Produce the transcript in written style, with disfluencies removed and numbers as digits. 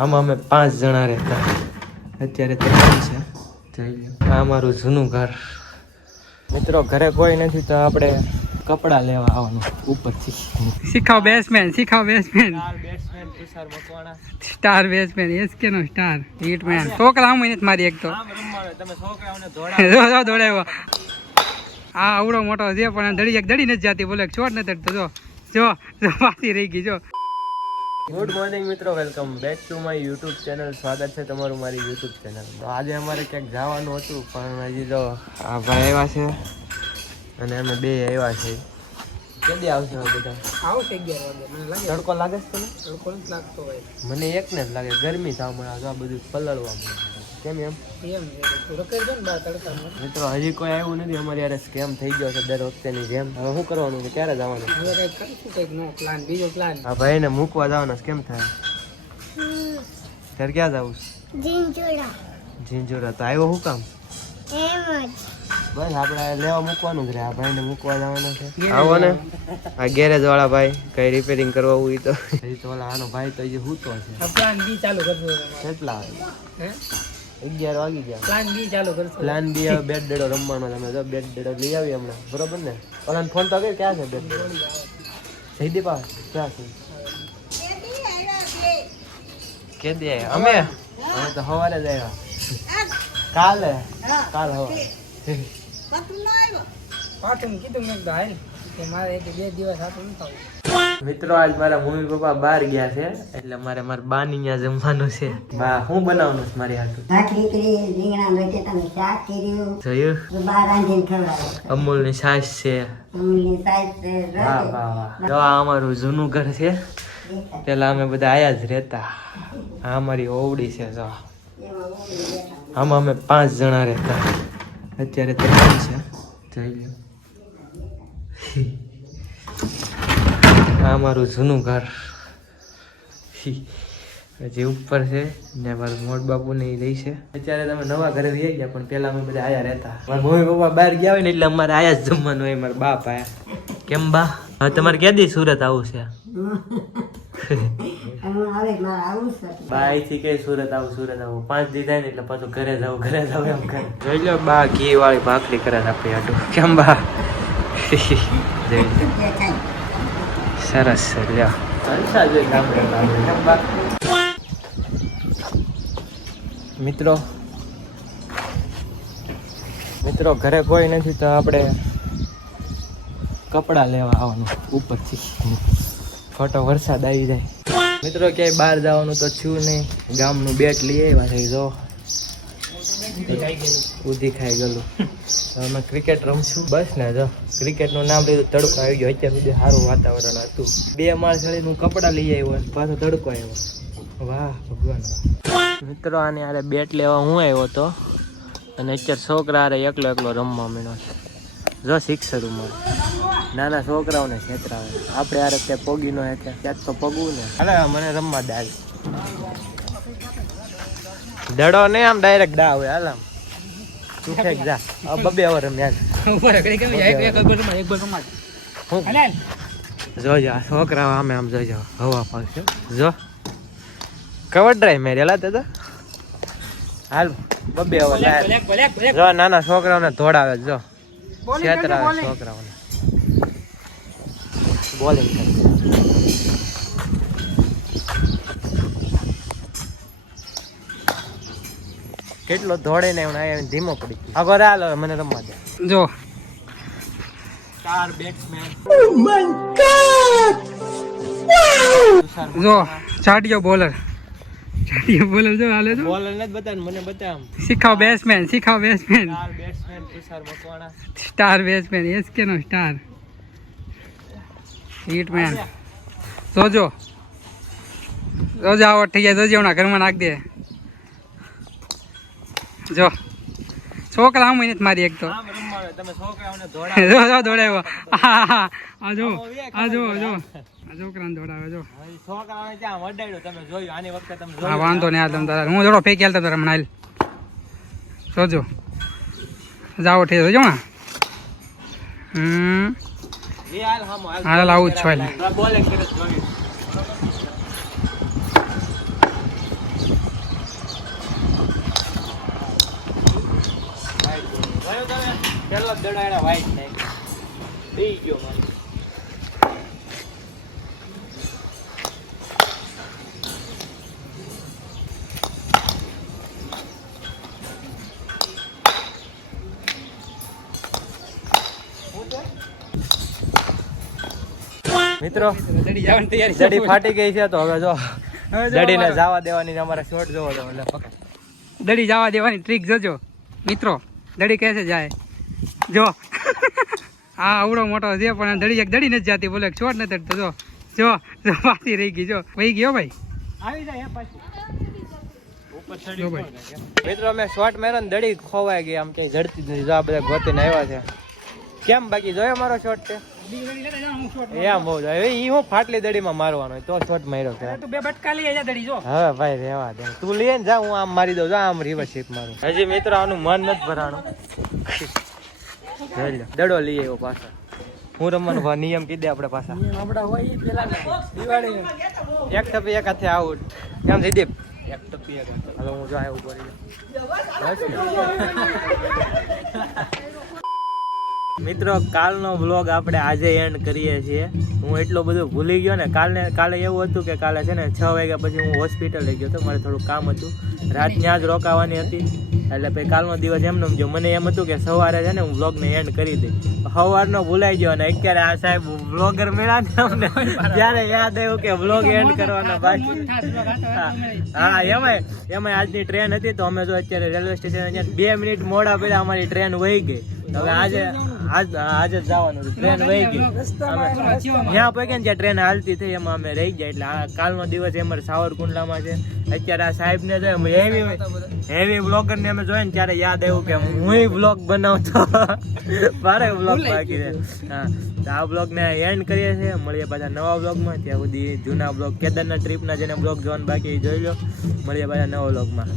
આમાં અમે 5 જણા રહેતા. અત્યારે 3 છે. આ અમારું જૂનું ઘર. મિત્રો ઘરે કોઈ નથી તો આપણે કપડા લેવા આવવાનું ઉપરથી. શીખાવ batsman star batsman Tushar Makwana. Star batsman SK નો સ્ટાર હિટમેન. છોકરા આમ નથી મારી એક તો તમે છોકરાઓને દોડાવો. દોડાવ્યો. આ આવડો મોટો છે પણ દડી નથી જાતી. બોલે છોડ નથી તડતો. જો પાછી રહી ગઈ. જો ગુડ મોર્નિંગ મિત્રો, welcome back to my YouTube channel. સ્વાગત છે તમારું મારી યુટ્યુબ ચેનલ. તો આજે અમારે ક્યાંક જવાનું હતું પણ હજી તો આ ભાઈ આવ્યા છે અને અમે બે આવ્યા છે. કેદી આવશે બધા? આવશે 11 વાગે. મને લાગે તડકો લાગે છે તને? તડકો નથી લાગતો હોય. મને એકને જ લાગે. ગરમી થવા મળે આ બધું પલળવા મળે. કેમ એમ મિત્રો હજી કોઈ આવ્યું નથી. અમારી યાર સ્કેમ થઈ ગયો છે દર વખતેની જેમ. હવે શું કરવાનું છે? ક્યારે જવાનું? બીજો પ્લાન. આ ભાઈને મૂકવા જવાનો કેમ થાય? ત્યારે ક્યાં જવું? ઝીંઝુરા. તો આવ્યો શું કામ? બસ આપણે લેવા મૂકવાનું જ રહે. આ ભાઈને મૂકવા જવાનું છે. આવો ને આ ગેરેજ વાળા ભાઈ કઈ રિપેરિંગ કરવા હોય તો હજી તો ઓલા આનો ભાઈ તો હજી સૂતો છે. પ્લાન બી ચાલુ કરજો. કેટલા વાગે? 11 વાગી ગયા. પ્લાન બી ચાલુ કરજો. પ્લાન બી હવે બેટ ડેડો રમવાનો. તમે જો બેટ ડેડો લઈ આવી હમણાં, બરોબર ને? ઓલાને ફોન તો કરી ક્યાં છે બેટ ડેડો? જયદીપ ક્યાં છે? કેદી આવ્યા? અમે તો સવારે જ આવ્યા. કાલ સવારે પાટું કીધું મેં હાલ કે મારે 2 દિવસ આટલું ન થવું. મિત્રો આજ મારા મમ્મી પપ્પા બહાર ગયા છે એટલે મારે મારા બાની ત્યાં જમવાનું છે. બા શું બનાવવાનું છે મારી હાટુ? જોયું? અમૂલ ની છાશ છે. વાહ વાહ વાહ. જો આ અમારું જૂનું ઘર છે. પેલા અમે બધા આયા જ રહેતા. આ અમારી ઓવડી છે. જો આમાં અમે 5 જણા રહેતા. અત્યારે 3 છે. જોઈ લો. આ અમારું જૂનું ઘર હજી ઉપર છે ને. મારું મોટ બાપુ ને રહી છે. અત્યારે તમે નવા ઘરે રહી ગયા પણ પેલા અમે બધા આયા રહેતા. મારા મમ્મી પપ્પા બહાર ગયા હોય ને એટલે અમારે આયા જ જમવાનું હોય. મારા બાપ આયા. કેમ બા હવે તમારે ક્યાંથી સુરત આવું છે? બા અહીંથી કે સુરત આવું 5 દી થાય ને એટલે પાછું ઘરે જાવ એમ કરે. જોઈ લો બા ઘી વાળી ભાખરી કરે આપણી હાટું. કેમ બા? સરસ છે. લ્યો મિત્રો ઘરે કોઈ નથી તો આપણે કપડા લેવા આવવાનું ઉપરથી. ખોટો વરસાદ આવી જાય. મિત્રો ક્યાંય બહાર જવાનું તો થયું નહીં. ગામનું બેટ લઈ આવ્યા છે. જો ઉધી ખાઈ ગયેલું. અમે ક્રિકેટ રમશું. બસ ને જો ક્રિકેટનું નામ લીધું તડકો આવી ગયો. અત્યાર સુધી સારું વાતાવરણ હતું. 2 માળ ચડીને હું કપડાં લઈ આવ્યો પાછો તડકો આવ્યો. વાહ ભગવાન. મિત્રો આને આરે બેટ લેવા હું આવ્યો હતો અને અત્યારે છોકરા આરે એકલો રમવા માંડ્યો છે. જો સિક્સર ઉંમર નાના છોકરાઓને છેતરાવે. આપણે આરે ત્યાં પગી નો એટલે ત્યાં તો પગવું ને. અરે મને રમવા દે. દડો નહીં આમ ડાયરેક્ટ દા હોય. હાલ આમ તું ફેંક જા. 2 ઓવર રમ્યા. જોજો છોકરા આમે આમ જોજો હવા પાડશે. જો કવર ડ્રાઈવ મેરેલા દાદા. હાલ 2 ઓવર. જો નાના છોકરાઓને દોડાવે. જો છેતરાવે છોકરાઓને. બોલિંગ કરે. કેટલો દોડે ને એમને ધીમો પડી ગયો. આગળ હાલો મને રમવા દે. જો સ્ટાર બેટ્સમેન. જો ચાટિયો બોલર જો હાલે તો. બોલર નથી બતાવ મને બતાવ. શીખાવ batsman. Star batsman Tushar Makwana. Star batsman SK નો સ્ટાર હિટમેન. જોજો આવો થઈ જાય. જોજો હમણાં ઘરમાં નાખ દે. જો છોકરા આમ નથી મારી એક તો તમે છોકરાઓને દોડાવો. આ છોકરાને દોડાવે. જો છોકરાઓને ત્યાં વડાડ્યો તમે જોયું. આની વખતે તમે હા વાંધો નહીં. હાલ તમે તારા હું જોડો ફેંકી હાલતા તારા મને. જોજો જાઓ ઠીક જોજો ને. હાલ આવું જ છો. પેલો દડો એને વાઈટ નાખ્યો દઈ ગયો મારે. મિત્રો દડી જવાની તૈયારી દડી ફાટી ગઈ છે તો હવે જો દડીને જવા દેવાની અમારે શોટ જોવો તો એટલે પકડ. દડી જવા દેવાની ટ્રીક જોજો મિત્રો. દડી કેસે જાય જો આ આવડો મોટો છે પણ દડી એક દડી નથી જાતી બોલે છોડ નથી તડતો જો જો જો પાછી રહી ગઈ જો વહી ગયો ભાઈ આવી જાય પાછી ઉપર જો ચડી. ભાઈ મિત્રો અમે શોટ માર્યો ને દડી ખોવાઈ ગઈ આમ ક્યાંય જડતી જ નથી. જો આ બધા ગોતીને આવ્યા છે. કેમ બાકી જોયો મારો શોટ છે એમ બહુ જાય ઈ હું ફાટલી દડીમાં મારવાનો હોય તો શોટ માર્યો છે. તું બે બટકા લઈ જા દડી જો હવે ભાઈ રેવા દે તું લઈએ ને જા હું આમ મારી દઉં જા આમ રિવર્સ શીપ મારું. હજી મિત્રો આનું મન નથી ભરાણું. જોઈ લો દડો લઈ આવ્યો પાછા. હું રમવાનો નિયમ કીધે આપણે પાછા આપડા હોય પેલા દિવાળી એક ટપી એક હાથે આઉટ. કેમ દીદીપ એક ટપી એક હાથે. હવે હું જો આવું કરી મિત્રો કાલનો વ્લોગ આપણે આજે એન્ડ કરીએ છીએ. હું એટલો બધો ભૂલી ગયો ને કાલે એવું હતું કે કાલે છે ને 6 વાગ્યા પછી હું હોસ્પિટલ લઈ ગયો હતો. મારે થોડું કામ હતું. રાત ત્યાં જ રોકાવાની હતી એટલે પછી કાલનો દિવસ એમને જો મને એમ હતું કે સવારે છે ને હું વ્લોગને એન્ડ કરી દઈ. સવારનો ભૂલાઈ ગયો અને અત્યારે આ સાહેબ વ્લોગર મળ્યા ને અમને ત્યારે યાદ આવ્યું કે વ્લોગ એન્ડ કરવાનો બાકી. હા એમાં આજની ટ્રેન હતી તો અમે જો અત્યારે રેલવે સ્ટેશન અહીંયા 2 મિનિટ મોડા પહેલા અમારી ટ્રેન વહી ગઈ. હવે આજે જ જવાનું ટ્રેન વહી ગઈ. ત્યાં પગે ને જ્યાં ટ્રેન હાલતી થઈ એમાં અમે રહી ગયા. એટલે આ કાલનો દિવસ અમારે સાવરકુંડલામાં છે. અત્યારે આ સાહેબ ને હેવી બ્લોગર ને અમે જોયે ને ત્યારે યાદ આવ્યું કે હું બ્લોગ બનાવતો મારે બ્લોગ બાકી છે. હા તો આ બ્લોગ ને એન્ડ કરીએ છીએ. મળીએ પાછા નવા બ્લોગમાં. ત્યાં સુધી જૂના બ્લોગ કેદારનાથ ટ્રીપના જેને બ્લોગ જોવાનું બાકી જોઈ લો. મળીએ પાછા નવા બ્લોગમાં.